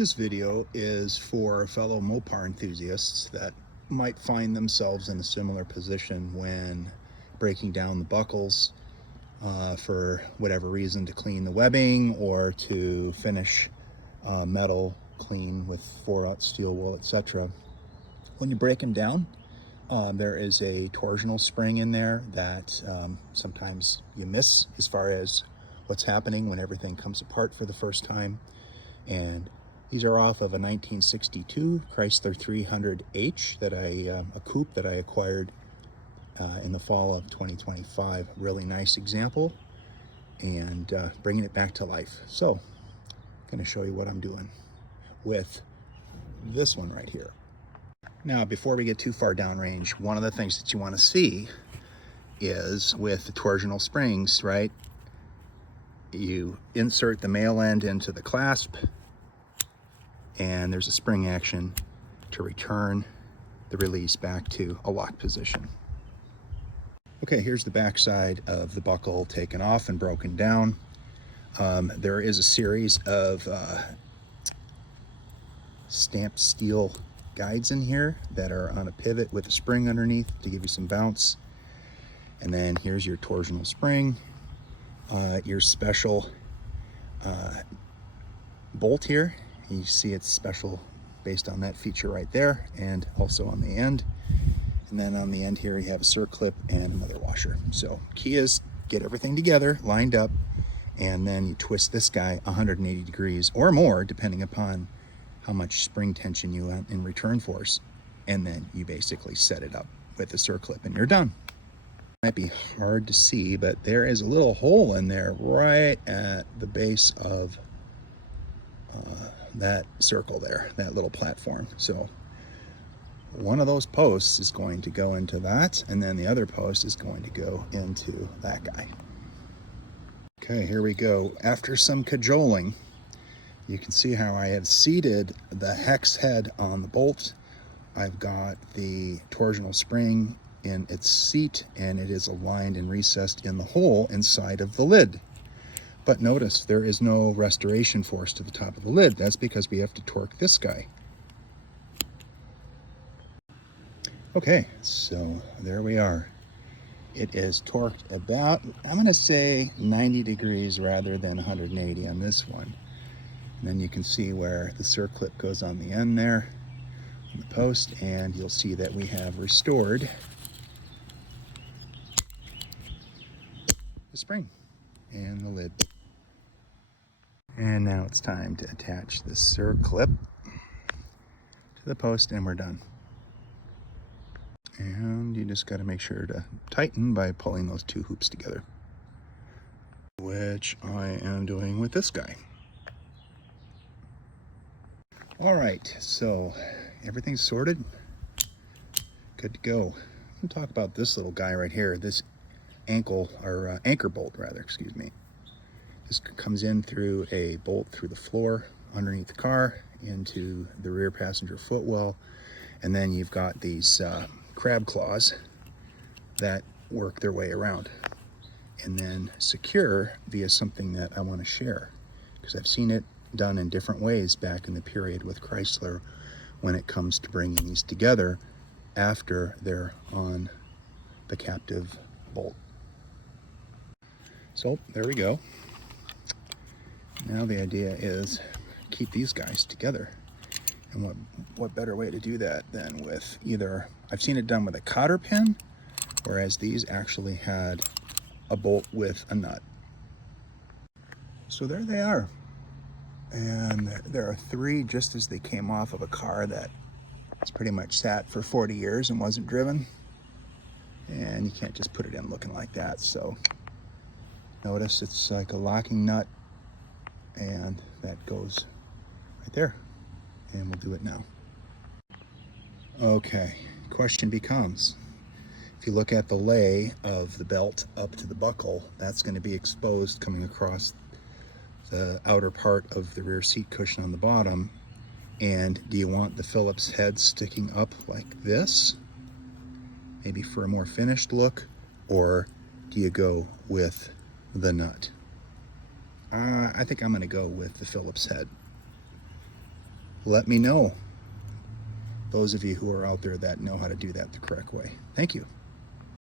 This video is for fellow Mopar enthusiasts that might find themselves in a similar position when breaking down the buckles for whatever reason, to clean the webbing or to finish metal clean with 4/0 steel wool, etc. When you break them down, there is a torsional spring in there that sometimes you miss as far as what's happening when everything comes apart for the first time. And these are off of a 1962 Chrysler 300H that a coupe that I acquired in the fall of 2025. Really nice example, and bringing it back to life. So I'm going to show you what I'm doing with this one right here. Now, before we get too far downrange, one of the things that you want to see is with the torsional springs, right? You insert the male end into the clasp, and there's a spring action to return the release back to a lock position. Okay, here's the back side of the buckle taken off and broken down. There is a series of stamped steel guides in here that are on a pivot with a spring underneath to give you some bounce. And then here's your torsional spring, your special bolt here. You see it's special based on that feature right there, and also on the end. And then on the end here you have a circlip and another washer. So key is get everything together, lined up, and then you twist this guy 180 degrees or more, depending upon how much spring tension you want in return force. And then you basically set it up with a circlip and you're done. Might be hard to see, but there is a little hole in there right at the base of that circle there, that little platform. So one of those posts is going to go into that, and then the other post is going to go into that guy. Okay, here we go. After some cajoling, you can see how I have seated the hex head on the bolt. I've got the torsional spring in its seat, and it is aligned and recessed in the hole inside of the lid. But notice there is no restoration force to the top of the lid. That's because we have to torque this guy. Okay, so there we are. It is torqued about, I'm going to say 90 degrees rather than 180 on this one. And then you can see where the circlip goes on the end there, on the post, and you'll see that we have restored the spring and the lid. And now it's time to attach the circlip to the post, and we're done. And you just got to make sure to tighten by pulling those two hoops together, which I am doing with this guy. All right, so everything's sorted, good to go. I'm gonna talk about this little guy right here, this anchor bolt rather, excuse me. This comes in through a bolt through the floor underneath the car into the rear passenger footwell, and then you've got these crab claws that work their way around and then secure via something that I want to share, because I've seen it done in different ways back in the period with Chrysler when it comes to bringing these together after they're on the captive bolt. So there we go. Now the idea is keep these guys together. And what better way to do that than with either, I've seen it done with a cotter pin, whereas these actually had a bolt with a nut. So there they are. And there are three just as they came off of a car that it's pretty much sat for 40 years and wasn't driven. And you can't just put it in looking like that. So notice it's like a locking nut, and that goes right there. And we'll do it now. Okay, question becomes, if you look at the lay of the belt up to the buckle, that's going to be exposed coming across the outer part of the rear seat cushion on the bottom. And do you want the Phillips head sticking up like this, maybe for a more finished look, or do you go with the nut? I think I'm going to go with the Phillips head. let me know, those of you who are out there that know how to do that the correct way. Thank you.